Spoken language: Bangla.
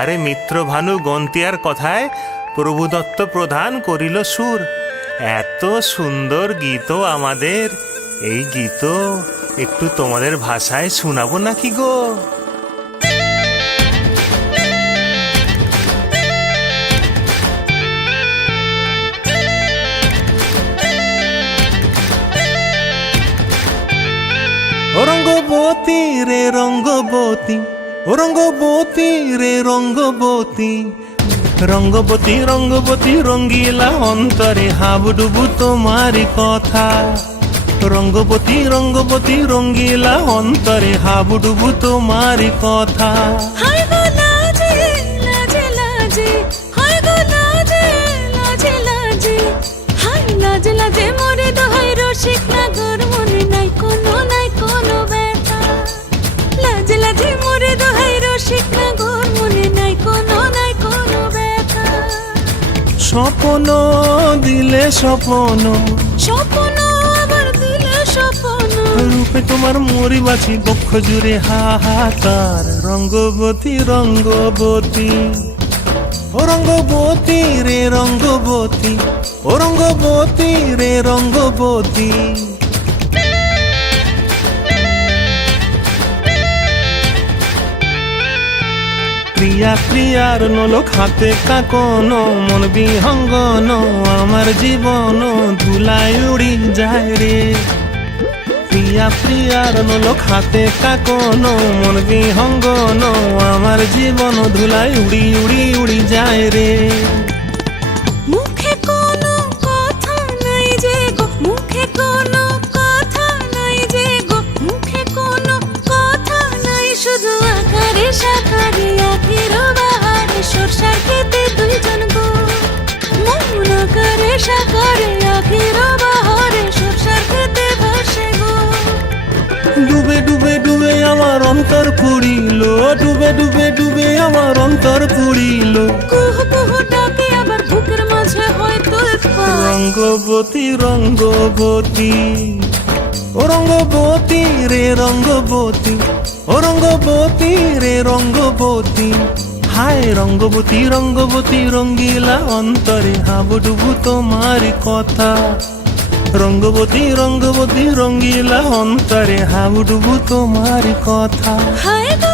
আরে মিত্র ভানু গন্তিয়ার কথায় প্রভুদত্ত প্রধান করিল সুর। এত সুন্দর গীত আমাদের, এই গীত একটু তোমাদের ভাষায় শোনাবো নাকি গো? রঙ্গবতী রে রঙ্গবতী, রঙ্গবতী রে রঙ্গবতী, রঙ্গবতী রঙ্গবতী রঙ্গিলা অন্তরে হাবুডুবু তোমারি কথা। রঙ্গবতী রঙ্গবতী রঙ্গিলা অন্তরে হাবুডুবু তোমারি কথা। হায় গো লাজে লাজে লাজে, হায় গো লাজে লাজে লাজে, হায় লাজে লাজে মোরে দোহাই রসিক নাগর মনে নাই কোনো ব্যথা। লাজে লাজে মোরে দোহাই রসিক নাগর মনে নাই কোনো ব্যথা। স্বপ্ন দিলে স্বপ্ন, স্বপ্ন আবার দিলে স্বপ্ন, রূপে তোমার মরি বাছি বক্ষ জুড়ে হাহাকার। রঙ্গবতী রঙ্গবতী, ও রঙ্গবতী রে রঙ্গবতী, ও রঙ্গবতী রে রঙ্গবতী। প্রিয়া প্রিয়ার নলোক হাতে কাকন, মন বিহঙ্গন আমার জীবন ধুলায় উড়ি যায় রে। প্রিয়া প্রিয়ার নলোক হাতে কাকন, মন বিহঙ্গন আমার জীবন ধুলায় উড়ি উড়ি উড়ি যায় রে। মুখে কোনো কথা নাই যে গো, মুখে কোনো কথা নাই যে গো, মুখে কোনো কথা নাই, শুধু আকারে সাকারে আখির বাহারে সরষার খেতে দুইজন গো। মন আকারে সাকারে আখির বাহারে সরষার খেতে ভাসে গো। ডুবে ডুবে ডুবে আমার অন্তর পুড়িল, ডুবে ডুবে ডুবে আমার অন্তর পুড়িল। কুহু কুহু ডাকে আবার বুকের মাঝে হয়তো পা। রঙ্গবতী রঙ্গবতী, ও রঙ্গবতী রে রঙ্গবতী, ও রঙ্গবতী রে রঙ্গবতী। হায় রঙ্গবতী রঙ্গবতী রঙ্গিলা অন্তরে হাবুডুবু তোমারি কথা। রঙ্গবতী রঙ্গবতী রঙ্গিলা অন্তরে হাবুডুবু তোমারি কথা। হায় গো